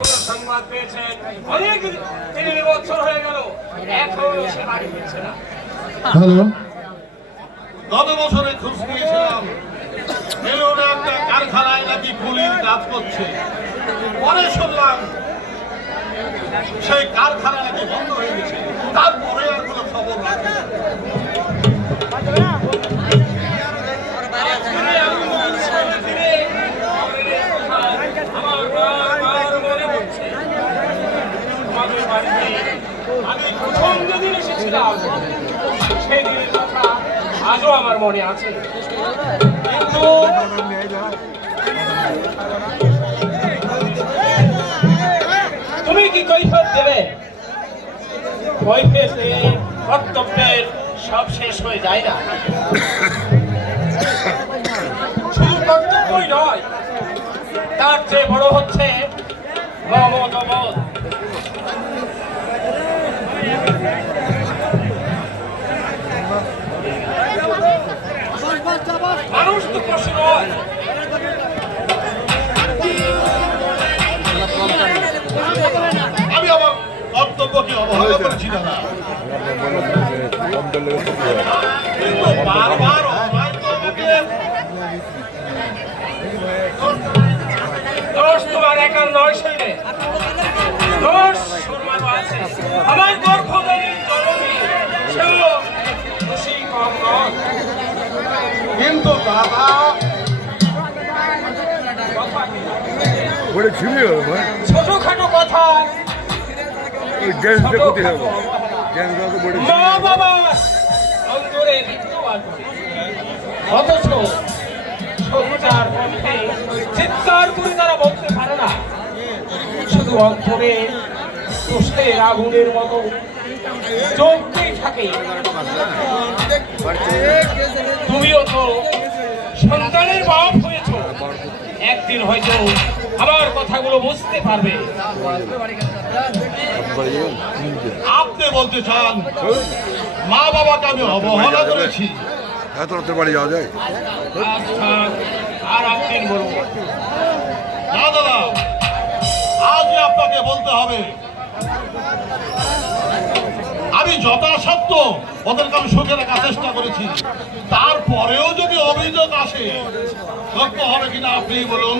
সংবাদ পেয়েছেন অনেক 3 বছর হয়ে গেল, এখনো সে বাড়ি ফিরছে না। হ্যালো, গত বছরে খোঁজ নিয়েছিলাম বেলুনে একটা কারখানায় নাকি কুলির কাজ করছে। পরে শুনলাম সেই কারখানা নাকি বন্ধ হয়ে গেছে। তারপরে আর কোনো খবর রাখি না। আমি প্রথম যেদিন এসেছিলাম সেই দিনের কথা আজও আমার মনে আছে, কিন্তু তুমি কি কৈফিয়ত দেবে? কৈফিয়তে কর্তব্যের সব শেষ হয়ে যায় না। শুধু কর্তব্যই নয়, তার চেয়ে বড় হচ্ছে মমতাবোধ। মানুষ তো পশু নয়। আমি আমার কর্তব্যকে অবহেলা করেছি দাদা, কিন্তু বারবার অন্যায় তো আমাকে দোষ তোমার একার নয়, শৈলে দোষ সুরমার আছে। আমার গর্ভধারী জননী সেও খুশি কম নয়। কিন্তু দাদা ছোটখাটো কথা মা বাবা অন্তরে বিদ্যমান করে, অথচ সত্যার পক্ষে চিৎকার করে তারা বলতে পারে না। শুধু অন্তরে তুষ্টের আগুনের মতো চলতেই থাকে। তুমিও তো সন্তানের বাপ হয়েছ, একদিন হয়তো আমার কথাগুলো বুঝতে পারবে। আপনি বলতে চান মা বাবাকে আমি অবহেলা করেছি? এত রাতে বাড়ি যাওয়া যায়? আচ্ছা, আর একদিন বলবো। না দাদা, আজই আপনাকে বলতে হবে। আমি যথাসাধ্য ওদেরকে আমি সুখে রাখার চেষ্টা করেছি। তারপরেও যদি অভিযোগ আসে, সত্য হবে কিনা আপনি বলুন।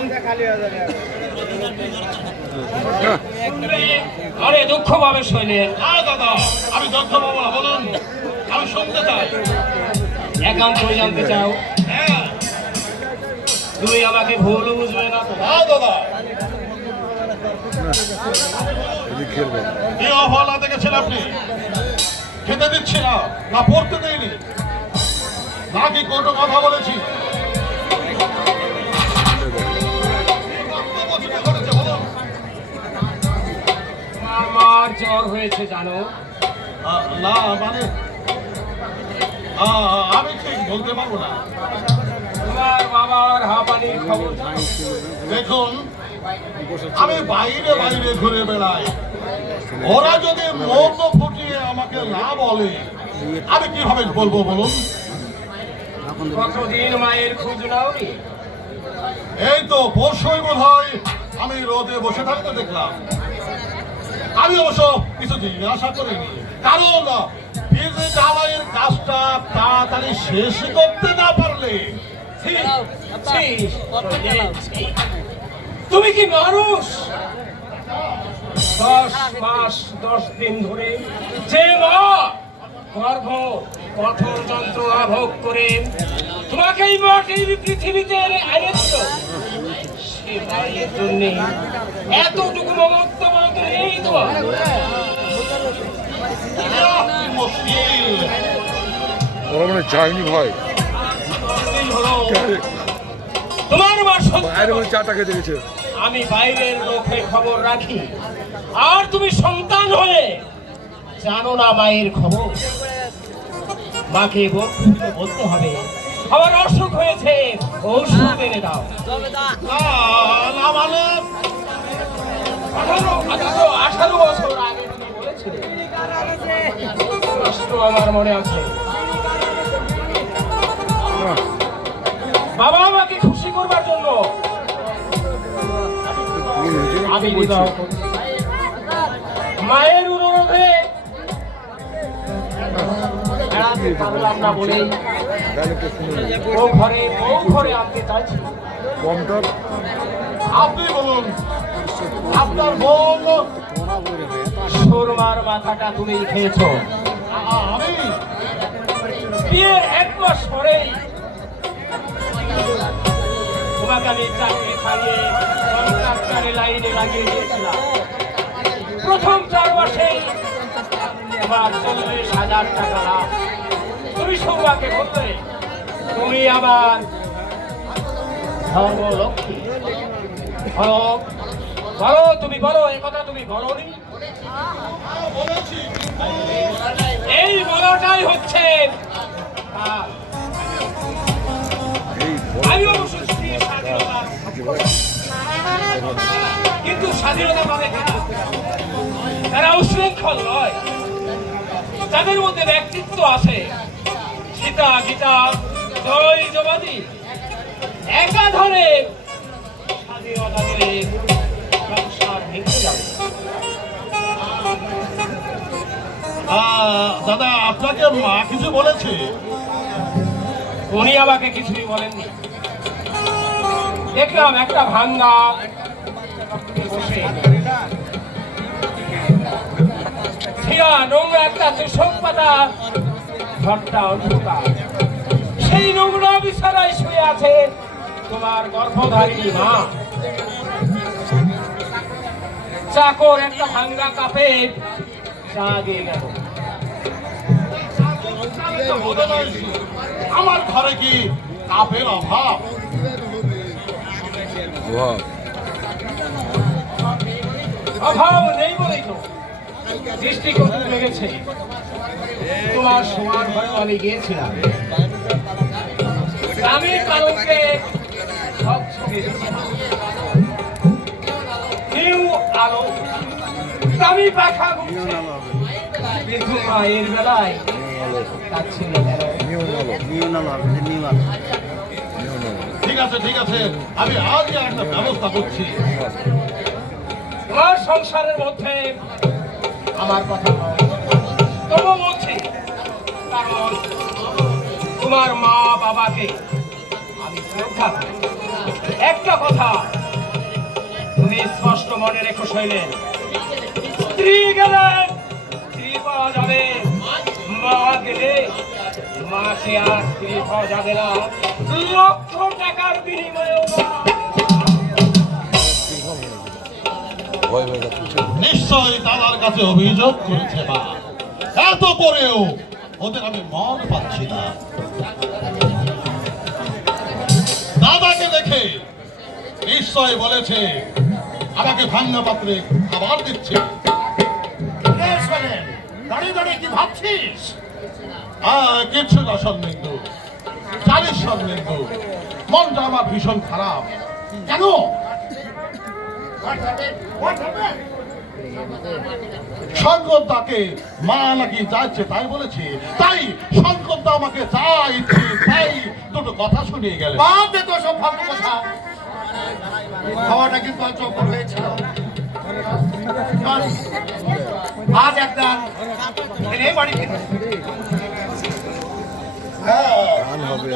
আরে দুঃখ পাবে শৈলে। না দাদা, আমি দক্ষ পাবো না, বলুন, আমি শুনতে চাই। একান্তই জানতে চাও? হ্যাঁ। তুমি আমাকে ভুল বুঝবে না তো? না দাদা, কি অবহেলা দেখেছেন আপনি? খেতে দিচ্ছি না, না পড়তে দেয়নি, নাকি কোনো কথা বলেছি? আমার মার জ্বর হয়েছে জানো? না মানে আমি ঠিক বলতে পারবো না। তোমার বাবার হাঁপানির খবর? দেখুন, আমি বাইরে বাইরে ঘুরে বেড়াই। ওরা যদি মুখ ফুটিয়ে আমাকে না বলে, আমি কিভাবে বলবো বলুন? কতদিন মায়ের খোঁজ নাওনি? এই তো পরশুই বোধ হয় আমি রোদে বসে থাকতে দেখলাম। আমি অবশ্য কিছুদিন আশা করিনি, কারণ ভিজে জ্বালাইয়ের কাজটা তাড়াতাড়ি শেষ করতে না পারলে। ছি, ছি, ছি। তুমি কি মানুষ? 10 মাস 10 দিন ধরে যে মা গর্ভ কঠোর যন্ত্রণা ভোগ করে তোমাকে এই মাটির পৃথিবীতে এনেছিল, সে মায়ের জন্য এতটুকু মমত্ববোধ নেই তোমার? ওরা মানে যায়নি ভাই, তোমার মা সত্য। চাটা খেতে গেছে। আমি বাইরের লোকের খবর রাখি, আর তুমি সন্তান হয়ে জানো না মায়ের খবর। মাকে বলতে হবে আমার অসুখ হয়েছে, ওষুধ এনে দাও। না মানে 18 বছর আগে তুমি বলেছিলে, কষ্ট আমার মনে আছে। বাবা আমাকে খুশি করবার জন্য আমি বিবাহ করছি। মায়ের অনুরোধে এড়াতে পারলাম না বলেই ও ঘরে আনতে চাইছি। কমটার আপনি বলুন, আপনার বোন সুরমার মাথাটা তুমি খেয়েছো। আমি বিয়ের 1 মাস পরেই তোমাকে আমি চাকরি ছাড়িয়ে কন্ট্রাক্টরে লাইনে লাগিয়ে দিয়েছিলাম। প্রথম 4 মাসেই তোমার 40,000 টাকা লাভ। তুমি সৌভাগ্যে বললে তুমি আমার ধর্মলক্ষ্মী। বলো বলো, তুমি বলো, এই কথা তুমি বলোনি। বলেছি, এই বলাটাই হচ্ছে কাজ। এই আমি অবশ্য স্ত্রীর স্বাধীনতা, কিন্তু স্বাধীনতা মানে কারা? তারা উশৃঙ্খল নয়, তাদের মধ্যে ব্যক্তিত্ব আছে। সীতা গীতা জয় জবাদি একাধারে স্বাধীনতা দিলে সংসার ভেঙে যাবে। দাদা আপনাকে মা কিছু বলেছে? উনি আমাকে কিছুই বলেননি। দেখলাম একটা ভাঙ্গা বসে ছিঁড়া নোংরা একটা তুষক পাতা, ঘরটা অন্ধকার। সেই নোংরা বিছানায় শুয়ে আছে তোমার গর্ভধারী মা। চাকর একটা ভাঙ্গা কাপে চা দিয়ে গেল। আমার ঘরে কি কাপের অভাব? অভাব নেই বলেই তো দৃষ্টি করতে লেগেছে। তোমার শোয়ার ঘরে আমি গিয়েছিলাম। আমি কালকে সব ছবি নিউ আলো আমি পাখা ঘুরছে, কিন্তু মায়ের বেলায় তার ছেলে ঠিক আছে, আমি আজই একটা ব্যবস্থা করছি। তোমার সংসারের মধ্যে আমার কথা নয়, তবু বলছি, কারণ তোমার মা বাবাকে আমি শ্রদ্ধা করি। একটা কথা তুমি স্পষ্ট মনে রেখো শৈলেন, স্ত্রী গেলে স্ত্রী পাওয়া যাবে, মা গেলে মাকে আর স্ত্রী পাওয়া যাবে না। লক্ষ টাকার বিনিময়েও না। নিশ্চয়ই দাদার কাছে অভিযোগ করেছে মা, এত করেও ওদের আমি মন পাচ্ছি না। দাদাকে দেখে নিশ্চয় বলেছে আমাকে ভাঙ্গা পাত্রে খাবার দিচ্ছে। দাঁড়িয়ে দাঁড়িয়ে কি ভাবছিস? কিছু না সন্দেন্দু, জানিস সন্দেন্দু, মনটা আমার ভীষণ খারাপ। কেন? শঙ্কর তাকে মা নাকি যাচ্ছে তাই বলেছে, তাই শঙ্কর দা আমাকে যা ইচ্ছে তাই দুটো কথা শুনিয়ে গেল। বাদ দে তো সব ফালতু কথা। খাওয়াটা কিন্তু চোখর হয়েছিল। আজ একটা এনে বাড়ি থেকে গান হবে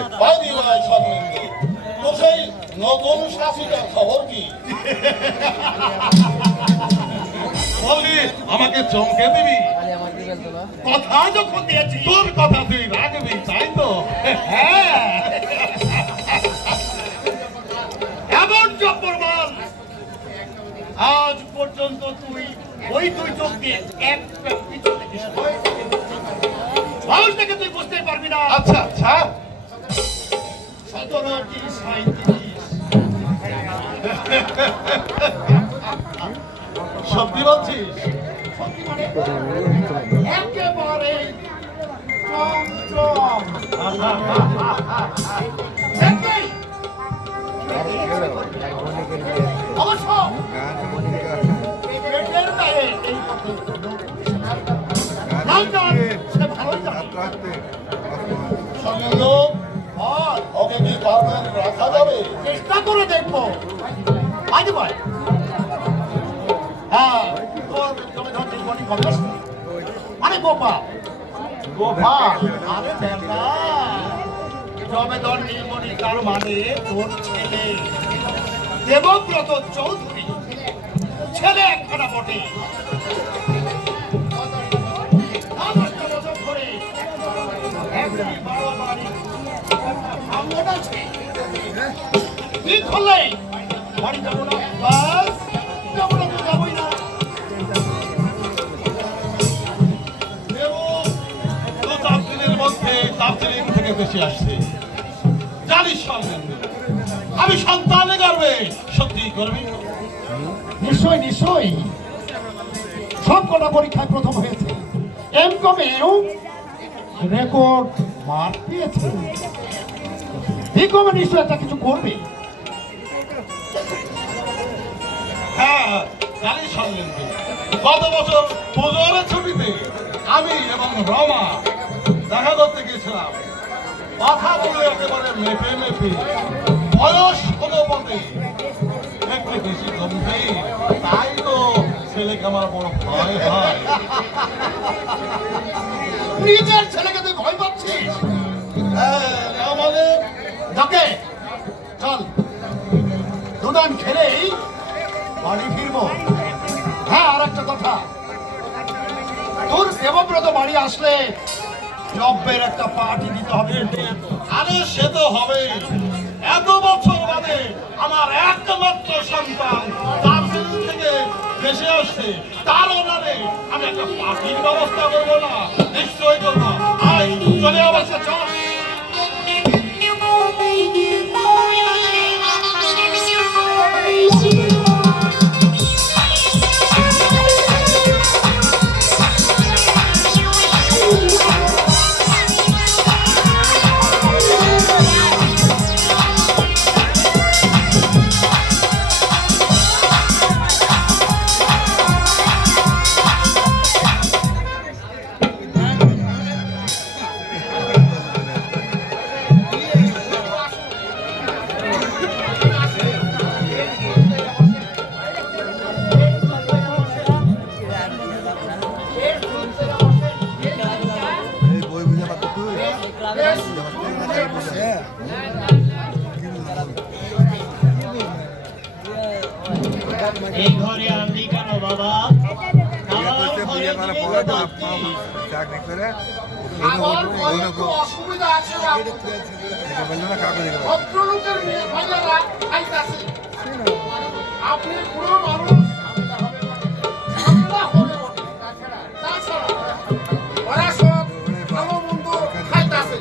তো সেই নতুন শাসিকার খবর কি? বললি আমাকে চমকে দিবি? কথা যখন দিয়েছি তোর কথা তুই রাখবি তাই তো? হ্যাঁ, এমন জব্বরমান আজ পর্যন্ত তুই ওই দুই চোখ দিয়ে একটা কিছু দেখিস না। মানুষ থেকে তুই বুঝতেই পারবি না। আচ্ছা আচ্ছা, 17টি 37 সত্যি বলছিস? সত্যি মানে একেবারে চমচম। দেখবি? অবশ্য পেটের গায়ে এই পথে লন্ডন সে ভালোই জানে। সঙ্গে বল, ওকে কি পারবেন রাখা যাবে? চেষ্টা করে দেখবো। আজ ভাই হ্যাঁ তোর জমি ধর নির্মণি কবে আসবে? আরে গোপাল গোপাল আরে বেটা জমেদর নির্মণি তার মানে তোর ছেলে দেবব্রত চৌধুরী ছেলে একখানা বটে। 10 বছর ধরে একটি বড় বাড়ি আঙ্গন আছে। ঠিক হলে বাড়ি যাবো না, বাস যাবো না তো যাবোই না। তো 4 দিনের মধ্যে দার্জিলিং থেকে বেশি আসছে। জানিস সর্বেন্দ্র, আমি সন্তানে গর্বে সত্যি করবি। নিশ্চয় নিশ্চয় সব কটা পরীক্ষায় প্রথম হয়েছে, এমকমেও রেকর্ড মার্ক পেয়েছে। বিকমে নিশ্চয় একটা কিছু করবে। হ্যাঁ জানিস সর্বেন্দ্র, গত বছর পুজোর ছুটিতে আমি এবং রমা দেখা করতে গেছিলাম। কথা বলে একেবারে মেপে মেপে বয়স হলো বটে একটু বেশি গম্ভীর, তাই তো ছেলেকে আমার বড় ভয় হয়। নিজের ছেলেকে তুই ভয় পাচ্ছিস? আমাদের যাকে চল দুদান খেলেই বাড়ি ফিরবো। হ্যাঁ আর একটা কথা, তোর দেবব্রত বাড়ি আসলে জব্বের একটা পার্টি দিতে হবে। আরে সে তো হবে, এত বছর বাদে আমার একমাত্র সন্তান দার্জিলিং থেকে দেশে আসছে, তার অনারে আমি একটা পার্টির ব্যবস্থা করবো না? নিশ্চয়ই করবো। আয় চলে অবশ্য চল। এই বই বুঝে পাচ্ছ তুই? এই ঘরে আনলি কেন বাবা? চাকরি করে অসুবিধা আছে বাবু। বললো না কাগজ ভদ্রলোকের মেয়ে ভাইয়ারা খাইতাছে। আপনি পুরো মানুষ ঝামেলা হবে বটে। তাছাড়া ওরা সব ভালো মন্দ খাইতাছে।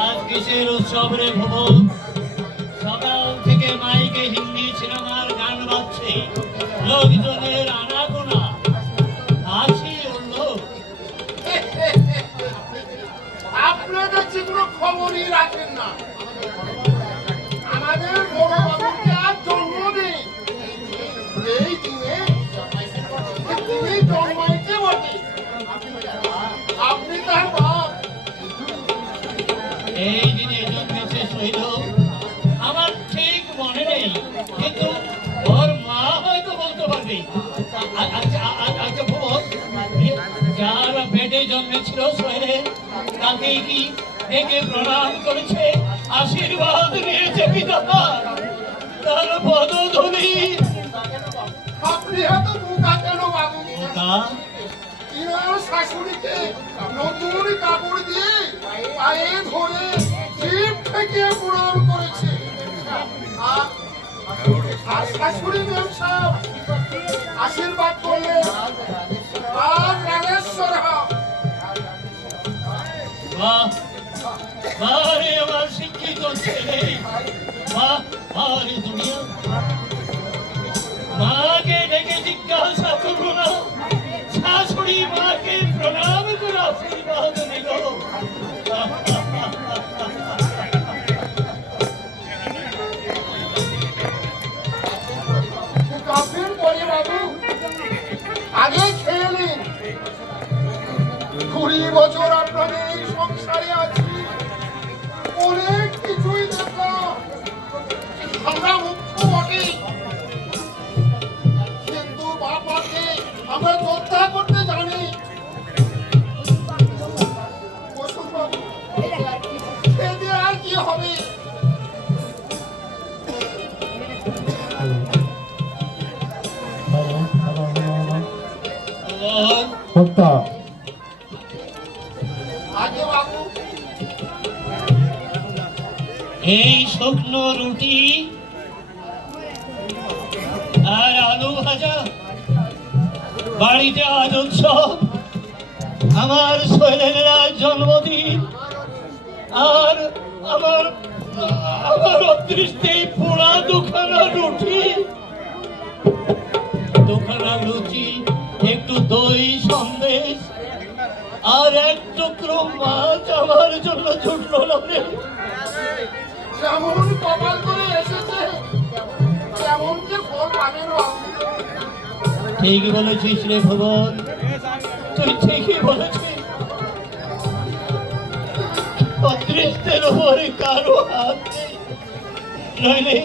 আজ কিসের উৎসব রে ভুবন? সকাল থেকে মাইকে হিন্দি সিনেমার গান বাজছে, লোকজনের আনাগোনা হাসি উঠলো। আপনাদের যে কোনো খবরই রাখেন না। আমাদের বড় বাবুকে আজ জন্মদিন। এই দিনে তিনি জন্মাইতে বটে। আপনি তার বাপ। এই দিনে জন্মেছে শৈল, আমার ঠিক মনে নেই, কিন্তু ওর মা হয়তো বলতে পারবে। আচ্ছা ভুবন, যার পেটে জন্মেছিল শৈলে, তাকে কি ডেকে প্রণাম করেছে, আশীর্বাদ নিয়েছে পিতা, তার পদধূলি। আপনি এত বোকা কেন বাবু? ওটা ইনার শাশুড়িকে নতুন কাপড় দিয়ে পায়ে ধরে জিভ থেকে প্রণাম করেছে। আর শাশুড়ি ম্যাম সাহেব আশীর্বাদ করলেন আর রাগেশ্বর হোক। বাহ বাহ রে আমার শিক্ষিত ছেলে, বাহ বাহ রে দুনিয়া। মাকে ডেকে জিজ্ঞাসা করবো না, শাশুড়ি মাকে প্রণাম করে আশীর্বাদ নিল। কাপড় পরে বাবু আগে খেয়ে নিন। 20 বছর আপনাদের এই সংসারে আছি, অনেক কিছুই দেখলাম। আমরা মুখ্য আমরা যোদ্ধা করতে জানি। বসুবাবু, খেতে আর কি হবে? আগে বাবু, এই শুকনো রুটি আর আলু ভাজা, বাড়িতে আজ উৎসব, আমার ছেলের আজ জন্মদিন, আর আমার আমার অদৃষ্টে পোড়া দুখানা রুটি, দুখানা লুচি, একটু দই সন্দেশ আর এক টুকরো মাছ আমার জন্য জুটলো না রে। যেমন কপাল করে এসেছে তেমন যে ফল পাবেন বাবু। ঠিক বলেছিস রে ভবন, তুই ঠিকই বলেছিস। অদৃষ্টের উপরে কারো হাত নেই, নইলে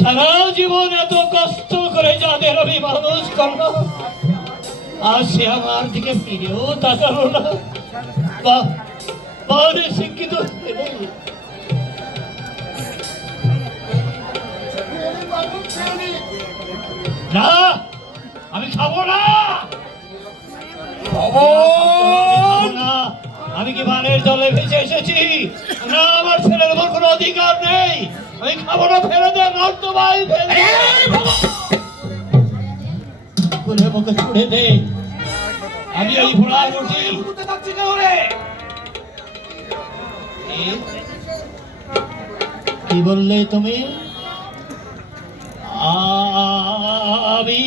সারা জীবন এত কষ্ট করে যাদের আমি মানুষ করলাম, আর সে আমার দিকে ফিরেও তাকালো না। বারে শিক্ষিত ছেলে, বাবু খেয়ে না আমি খাবো না। না, আমি কি বানের জলে ভেসে এসেছি? না, আমার ছেলের উপর কোনো অধিকার নেই। আমি খাবো না, ফেলে দে, নষ্ট ভাই খুলে মুখে ছুড়ে দে। আমি ওই পোড়া রুটি কি বললে তুমি? আমি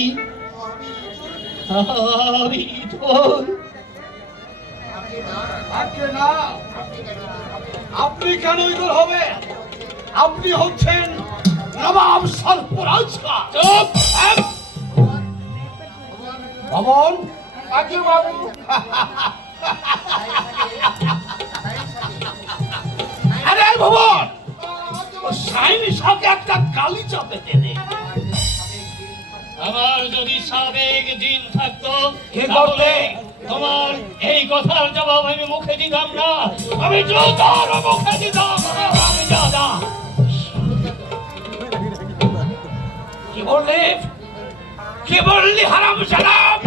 তোর আপনি কেন ইঁদুর হবে? আপনি হচ্ছেন নবাব সর্পরাজ। চুপ! ভবন, আগে বাবু, আরে ভবন, ও শাইনি সঙ্গে একটা গালি চাপে দেবে। আমার যদি সাবেক দিন থাকতো, কি তাহলে করতে? তোমার এই কথার জবাব আমি মুখে দিতাম না। আমি জোর মুখে দিতাম। আমি দাদা কি বললি? কি বললি হারাম সালাম?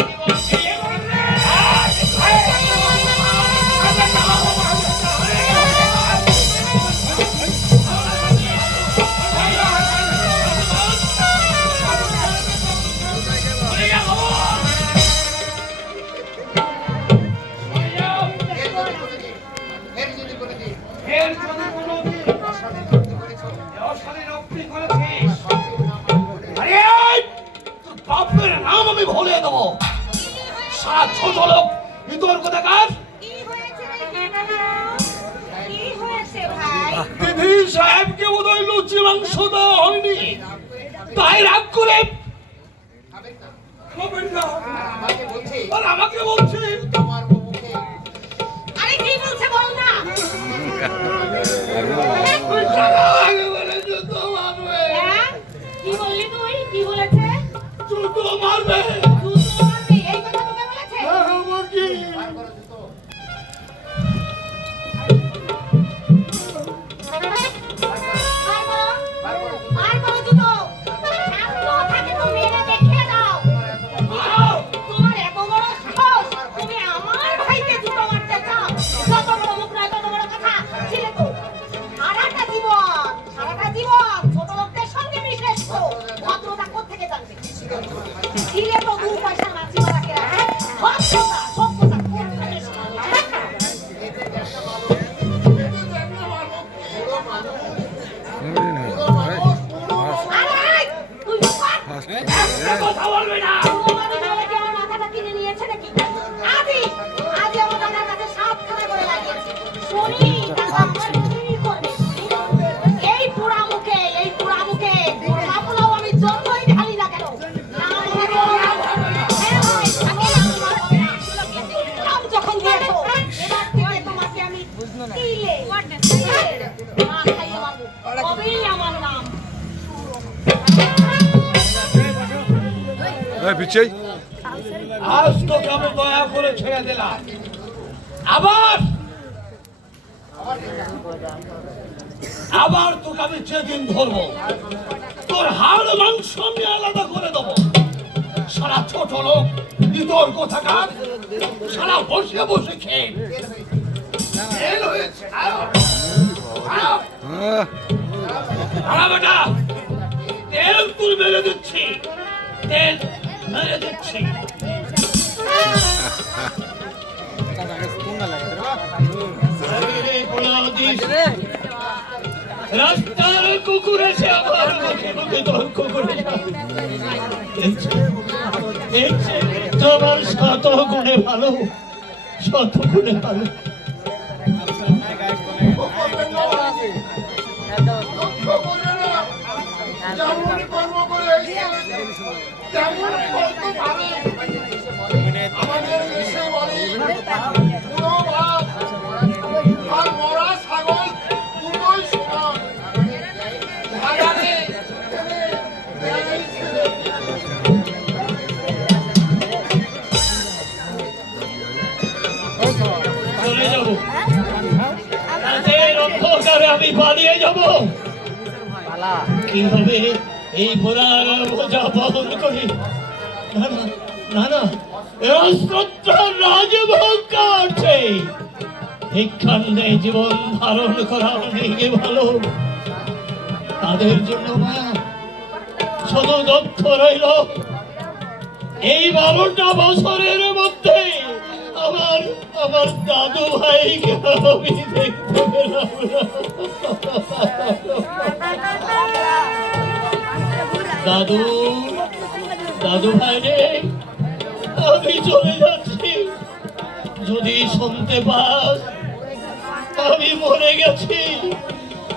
এর যদি করে দিই, এর যদি কোনোদিন অশালীন অগ্নি করেছিস, আরে তোর বাপের নাম আমি ভুলে দেবো। সারা ছোট লোক ইঁদুর কোথাকার। কি হয়েছে ভাই? বিধি সাহেবকে বোধহয় লুচি মাংস দেওয়া হয়নি, তাই রাগ করে খাবেন না। আমাকে বলছি আর আমাকে বলছে তোমার মুখে আরে কি বলছে বল না। আগে বলেছে তো মারবে, হ্যাঁ? কি বললি তুই? কি বলেছে? জুতো মারবে। জুতো মারবে, এই কথা তোকে বলেছে? আমার কি বার করো জুতো। আর করো জুতো। শান্ত থাকে তো মেরে দেখিয়ে দাও। তোমার এত বড় সাহস, তুমি আমার ভাইকে জুতো মারতে চাও? যত বড় মুখ নয় তত বড় কথা। ছিলে তো সারাটা জীবন ছোট লোকদের সঙ্গে মিশেছো। ভদ্রতা কোত্থেকে জানবে? ছিলে তো 2 পয়সা নাচি মারাকে রাখে। ভদ্রতা সভ্যতা কোত্থেকে শিখলে? এতে একটা মানুষ, এতে একটা মানুষ, পুরো মানুষ, পুরো মানুষ, পুরো মানুষ। আরে তুই পার কথা বলবে না। তোমাদের বলে কি আমার মাথাটা কিনে নিয়েছে নাকি? আজই আমার দাদার কাছে 7 খানা করে লাগিয়েছে। শুনি দাদা আমার কি করবে? এই পোড়া মুখে সাপলাও আমি যতই ঢালি না কেন, নাম হলো হ্যাঁ ভাই, তাকে নাম হবে না। নাম যখন দিয়েছো, এবার থেকে তোমাকে আমি দিলে না খাইয়ে মারবো। কবেই আমার নাম পিছিয়ে আজ তোকে আমি দয়া করে ছেড়ে দিলাম, আবার তোকে আমি যেদিন ধরবো তোর হাড় মাংস আমি আলাদা করে দেবো। সারা ছোট লোক বিতর্ক থাকার, সারা বসে বসে খেয়ে ফেল হয়েছে। বেটা তেল তুল মেরে দিচ্ছি, তেল মেরে দিচ্ছি। রাস্তার কুকুর এসে আমার মুখে মুখে তর্ক করে তোমার শত গুণে ভালো, শত গুণে ভালো। যেমন কর্ম করে তেমন ফল তো পাবে। আমাদের দেশে বলে বুড়ো ভাত আর মরা ছাগল দুটোই সমান। বাজারে চলে যাবো, রাতের অন্ধকারে আমি পালিয়ে যাব। কিভাবে এই পোড়ার বোঝা বহন করি? না না না না, রাজভোগ কাটছে। ভিক্ষান্তে জীবন ধারণ করা অনেক ভালো, তাদের জন্য মা শুধু দক্ষ রইল। এই 12টা বছরের মধ্যে আমার আমার দাদু ভাইকে আমি দেখতে পেলাম না। দাদু, দাদু ভাই রে, আমি চলে যাচ্ছি। যদি শুনতে পাস আমি মরে গেছি,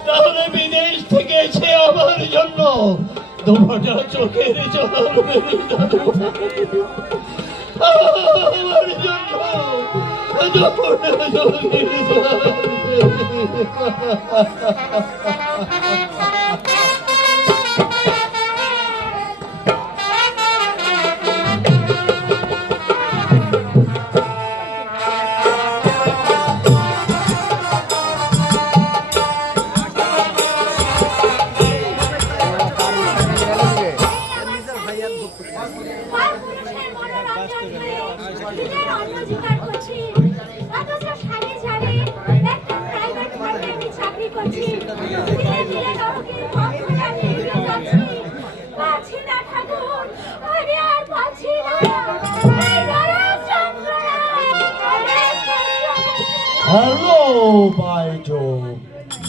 তাহলে বিদেশ থেকে এসে আমার জন্য 2টা চোখের জল মেরে দাদু আমার জন্য 2টা চোখের জল। হ্যালো বাইজো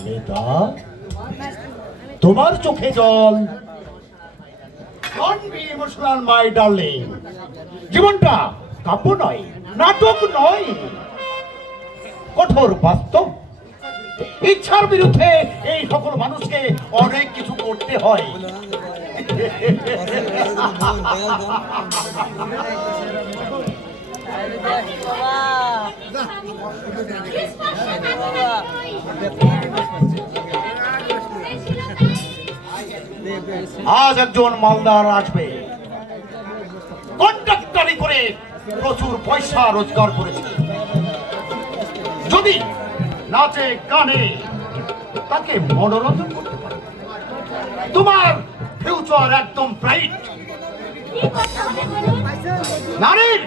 নেতা, তোমার চোখে জল। Don't be emotional, my darling. জীবনটা কাব্য নয়, নাটক নয়, কঠোর বাস্তব। ইচ্ছার বিরুদ্ধে এই সকল মানুষকে অনেক কিছু করতে হয়। আজ একজন মালদার আসবে, কন্ট্রাক্টরি করে প্রচুর পয়সা রোজগার করেছে। যদি নাচে গানে তাকে মনোরঞ্জন করতে পারে, তোমার ফিউচার একদম ব্রাইট। নারীর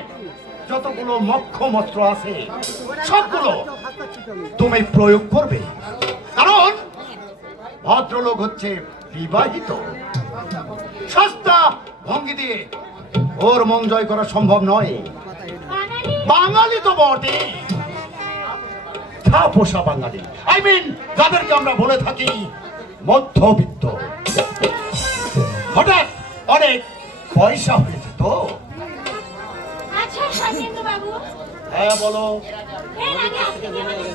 যতগুলো মক্ষমস্ত্র আছে সবগুলো তুমি প্রয়োগ করবে, কারণ ভদ্রলোক হচ্ছে বিবাহিত। সস্তা ভঙ্গি দিয়ে ওর মন জয় করা সম্ভব নয়। বাঙালি তো বটে, পোষা বাঙালি, আই মিন যাদেরকে আমরা বলে থাকি মধ্যবিত্ত। হঠাৎ অনেক পয়সা হয়েছে তো। আচ্ছা সজেন্দ্র বাবু, হ্যাঁ বলো। এর আগে আপনি আমাকে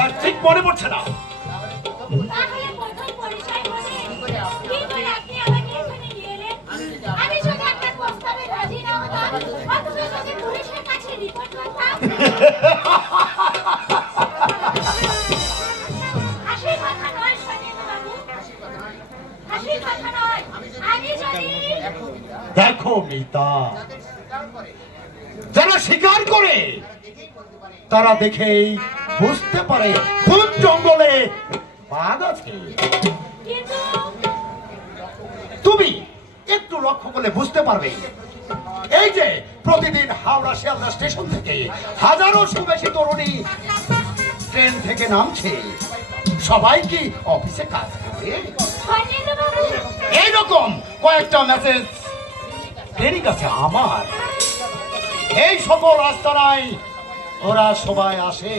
আর ঠিক মনে পড়ছে না। তাহলে প্রথম পরিচয় বলে কি করে আপনি আমাকে এখানে নিয়ে এলেন? আমি শুধু একটা প্রস্তাবে রাজি না হতাম, অথচ যদি পুলিশের কাছে রিপোর্ট করতাম। হাসির কথা নয় সজেন্দ্র বাবু, হাসির কথা নয়। আমি দেখো মিতা, যারা স্বীকার করে তারা দেখেই বুঝতে পারে কোন জঙ্গলে বাঘ আছে। কিন্তু তুমি একটু লক্ষ্য করলে বুঝতে পারবে, এই যে প্রতিদিন হাওড়া শিয়ালদা স্টেশন থেকে হাজারো সুবেশী তরুণী ট্রেন থেকে নামছে, সবাই কি অফিসে কাজ করে? স্বর্ণেন্দুবাবু, এইরকম কয়েকটা মেসেজ ট্রেনিং আছে আমার। এই সকল রাস্তায় ওরা সবাই আসে,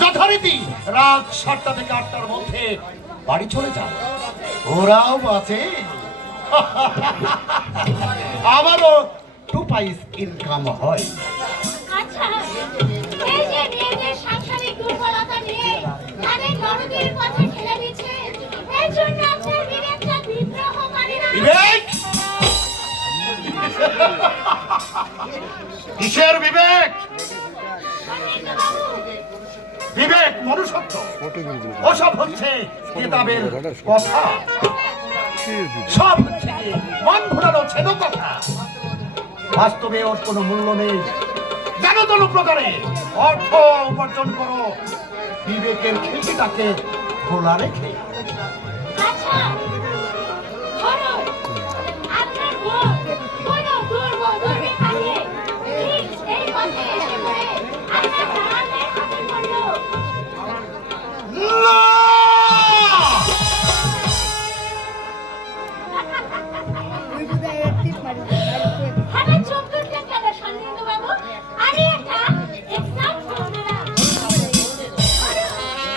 যথারীতি রাত 7টা থেকে 8টার মধ্যে বাড়ি চলে যায়। ওরাও আছে, আমারও 2 পয়সা ইনকাম হয়। আচ্ছা, এই যে মেয়েদের সাংসারিক দুর্বলতা নিয়ে তাদের নরকের পথে ঠেলে দিচ্ছে, এর জন্য আপনার বিবেকটা বিদ্রোহ করে না? বিবেক? কিসের বিবেক? স্বর্ণেন্দুবাবু, বিবেক মনুষ্যত্ব, ওসব হচ্ছে কিতাবের কথা, সব হচ্ছে কি মন ঘোরানো ছেদ কথা। বাস্তবে ওর কোনো মূল্য নেই। জানো তো প্রকারে অর্থ উপার্জন করো বিবেকের খিলকিটাকে খোলা রেখে। আচ্ছা, ধরুন, আপনার বোন কোনো দুর্বধর্মী থাকে, ঠিক এই পথে এসে পড়ে আপনার দালালের হাতে পড়লো। না! হঠাৎ চোখ তুললেন কেন স্বর্ণেন্দুবাবু? আমি একটা exam formula।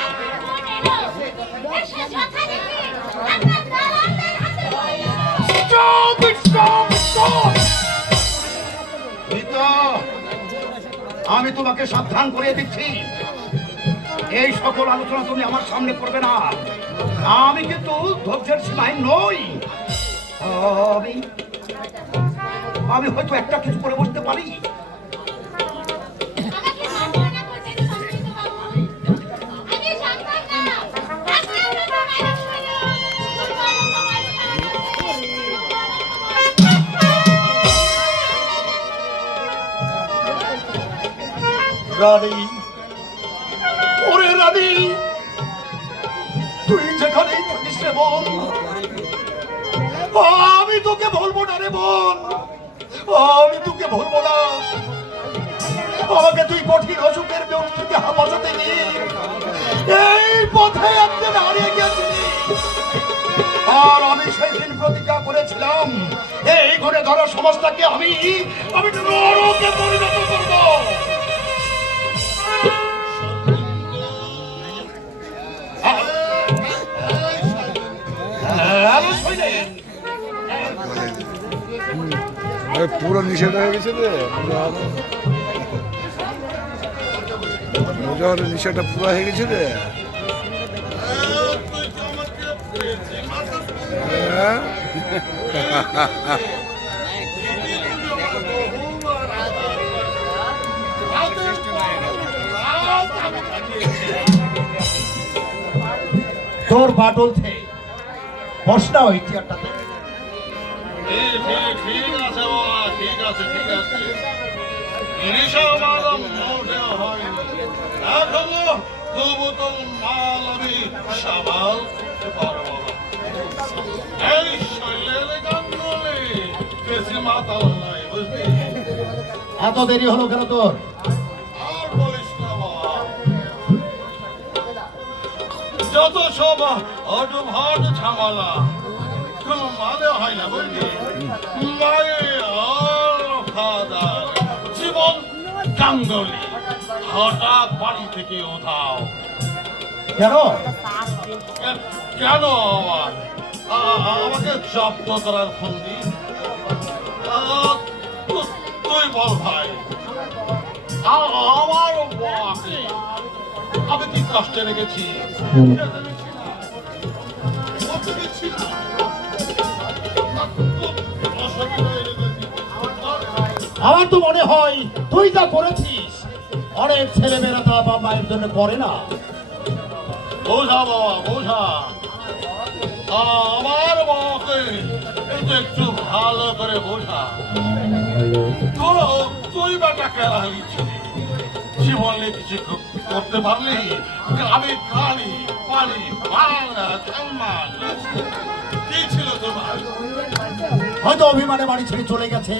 আপনার বোন এলো, এসে যথারীতি আপনার দালালের হাতে পড়লো। মিতা, আমি তোমাকে সাবধান করে দিচ্ছি, এই সকল আলোচনা তুমি আমার সামনে করবে না। আমি কিন্তু ধৈর্যের সীমায় নই। আমি হয়তো একটা কিছু করে বসতে পারি। আমাকে সান্ত্বনা করবেন স্বর্ণেন্দুবাবু। আমি জানতাম না আপনার মতো মানুষ হলো দুর্বলতম স্থান। রানী, ওরে রানী, তুই যেখানেই থাকিস রে বোন, আমি তোকে বলবো না রে বোন, আমি তোকে বলবো না। আমাকে তুই কঠিন অসুখের বিয়োগ থেকে বাঁচাতে গিয়ে এই পথে একদিন হারিয়ে গেছিলি, আর আমি সেই দিন প্রতিজ্ঞা করেছিলাম এই ঘরে ধরো সমাজটাকে আমি নরকে পরিণত করবো। পুরো নিষেধ হয়ে গেছে রে মোজার নিষেধটা পুরো হয়ে গেছে রে। হ্যাঁ? তোর বাটল থেকে বসনা ওই চেয়ারটাতে। ঠিক আছে বাবা, ঠিক আছে, ঠিক আছে। ইলিশা মালম মোটেও হয়নি। এখনো দু বোতল মাল আমি সামাল করতে পারবো না। এই শৈলের গান বলে বেশি মাতাল নাই, বুঝলি? এত দেরি হলো কেন তোর? আর বলিস না বাবা, যত সব অডুভাট ঝামেলা, কোনো মানে হয় না, বুঝলি? মায়ে আর ফাদার জীবন গাঙ্গুলি হঠাৎ বাড়ি থেকে উধাও। কেন? কেন আমাকে জব্দ করার ফন্দি? তুই বল ভাই, আমার বাবাকে আমি কি কষ্টে রেখেছি? আমার তো মনে হয় তুই যা করেছিস অনেক ছেলেমেয়েরা তা বাবা মায়ের জন্য করে না। বোঝা বাবা, বোঝা। আমার বাবাকে কিন্তু একটু ভালো করে বোঝা তুই বা টাকা হারিয়েছিলি জীবনে কিছু করতে পারলি আমি গাড়ি বাড়ি বাংলা সম্মান কি ছিল তোমার? হয়তো অভিমানে বাড়ি ছেড়ে চলে গেছে।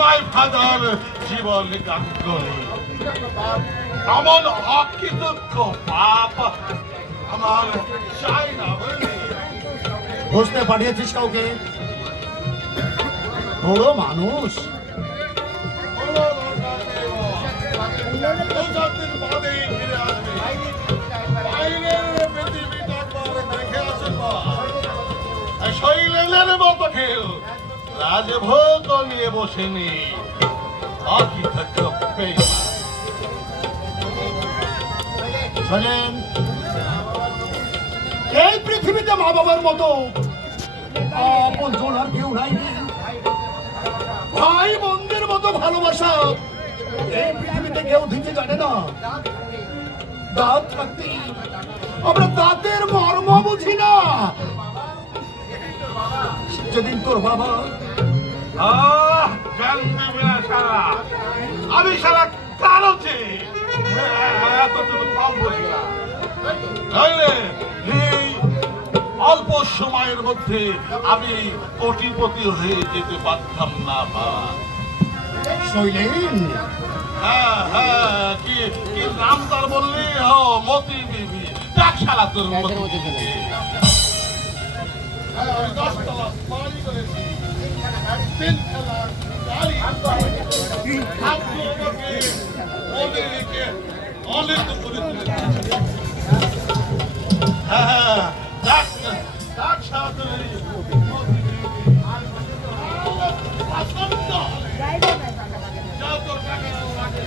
মাই ফাদার জীবন কাকলি এমন অকৃতজ্ঞ পাপ আমার চাই না বুঝলি? বুঝতে পাঠিয়েছিস কাউকে? বড় মানুষ শৈলের মতো খেল রাজভোগ নিয়ে বসেনি অকৃতজ্ঞ পেয়ে শোনেন, এই পৃথিবীতে মা বাবার মতো আপন আর কেউ নাই। ভাই বোনদের মতো ভালোবাসা এই পৃথিবীতে কেউ দিতে জানে না। দাঁত থাকতে আমরা দাঁতের মর্ম বুঝি না। যেদিন তোর বাবা আমি সারা কারোতে এতটুকু কম বলছিলাম এই অল্প সময়ের মধ্যে আমি কোটিপতি হয়ে যেতে পারতাম না বা শৈলেন। হ্যাঁ হ্যাঁ কি কি নাম তার বললি? ও মতি বিবি ডাক শালা তোর মতি বিবি। আমি 10 তলা বাড়ি করেছি, 3 তলা গাড়ি। আপনি আমাকে ওদেরকে অনেক করে তুলেছেন। হ্যাঁ হ্যাঁ ডাক শালা তোর মতি বিবি। পছন্দ যা তোর টাকা লাগে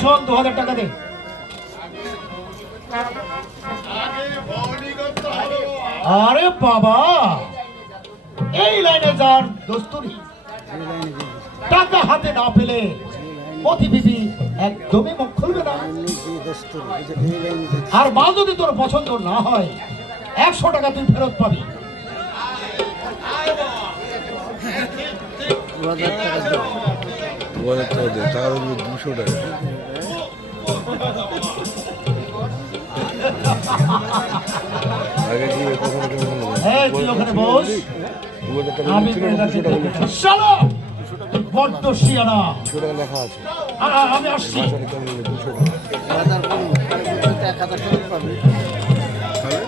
শোন, 2000 টাকা দে। আরে বাবা, এই লাইনে যার দোস্তুরি, টাকা হাতে না পেলে মতি বিবি একদমই মুখ খুলবে না। আর মা যদি তোর পছন্দ না হয় 100 টাকা তুই ফেরত পাবি। 2000 টাকা দে, 2000 টাকা দে, টাকা দিবি 200 টাকা। আগে কি কখনো কেমন হলো? এই তুই ওখানে বস, 2000 টাকা আমি ছিল না, 200 টাকা বলেছি। শালা বড্ড শিয়ানা। 200 টাকা লেখা আছে। আমি আসছি। বাসারে কেমন হলো? 200 টাকা। তাহলে?